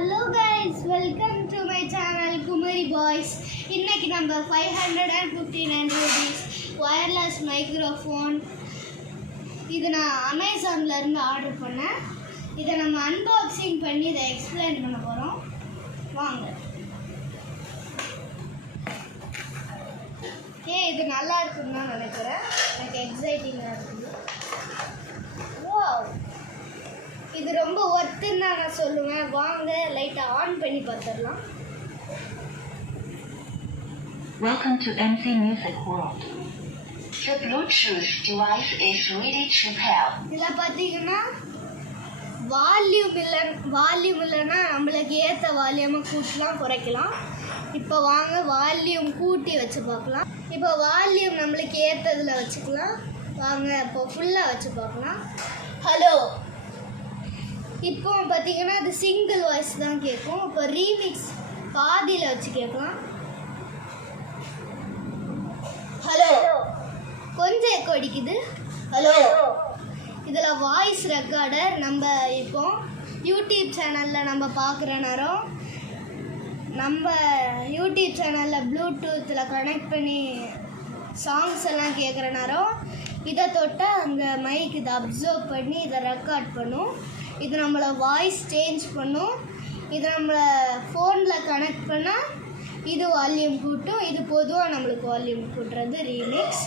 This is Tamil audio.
Hello guys, welcome to my channel Kumari Boys. இன்னைக்கு நம்ம 559 rupees wireless microphone இது நான் Amazonல இருந்து ஆர்டர் பண்ணேன். இதை நம்ம unboxing பண்ணி இதை எக்ஸ்பிளைன் பண்ண போறோம். வாங்க. இது நல்லா இருக்குன்னு நான் நினைக்கிறேன். எனக்கு எக்ஸைட்டிங்கா இருக்கு. வாவ். இது ரொம்ப ஒர்த்துன்னு நான் சொல்லுவேன். வாங்க லைட்டை ஆன் பண்ணி பார்த்துடலாம். Welcome to MC Music World. The Bluetooth device is ready to pair. இதில் பார்த்தீங்கன்னா வால்யூம் இல்லைன்னா நம்மளுக்கு ஏற்ற வால்யூமை கூட்டலாம் குறைக்கலாம். இப்போ வாங்க வால்யூம் கூட்டி வச்சு பார்க்கலாம். இப்போ வால்யூம் நம்மளுக்கு ஏற்றதில் வச்சுக்கலாம். வாங்க இப்போ ஃபுல்லாக வச்சு பார்க்கலாம். ஹலோ. இப்போ பார்த்தீங்கன்னா அது சிங்கிள் வாய்ஸ் தான் கேட்கும். இப்போ ரீமிக்ஸ் பாதியில் வச்சு கேட்கலாம். ஹலோ. கொஞ்சம் எக்கோ அடிக்குது. ஹலோ. இதில் வாய்ஸ் ரெக்கார்டர் நம்ம இப்போ யூடியூப் சேனலில் நம்ம பார்க்குற நேரம் நம்ம யூடியூப் சேனலில் ப்ளூடூத்தில் கனெக்ட் பண்ணி சாங்ஸ் எல்லாம் கேட்குற நேரம் இதை தொட்டால் அந்த மைக் இதை அப்சர்வ் பண்ணி இதை ரெக்கார்ட் பண்ணும். இது நம்மளை வாய்ஸ் சேஞ்ச் பண்ணும். இது நம்மளை ஃபோனில் கனெக்ட் பண்ணால் இது வால்யூம் கூட்டும். இது பொதுவாக நம்மளுக்கு வால்யூம் கூட்டுறது ரீமிக்ஸ்.